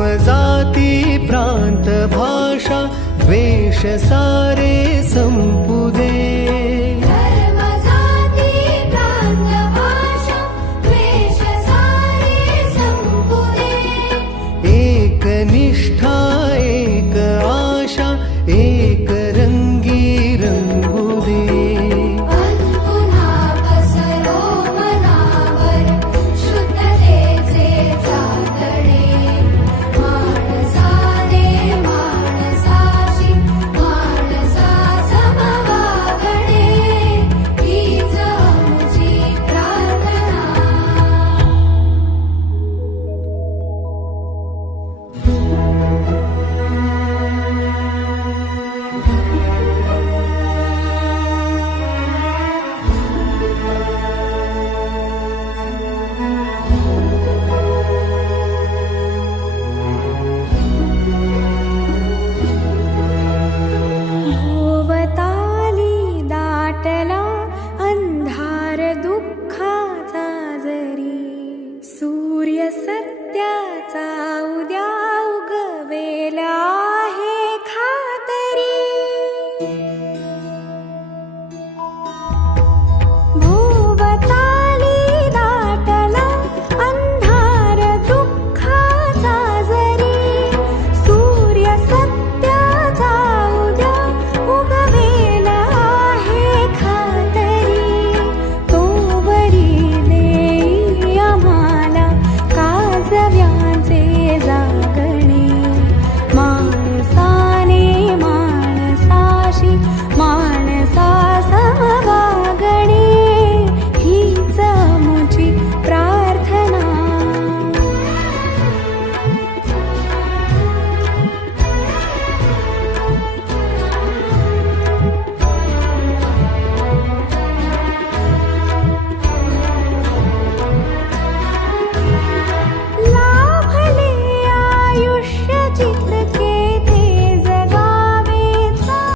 जाती प्रांत भाषा वेश सारे संपू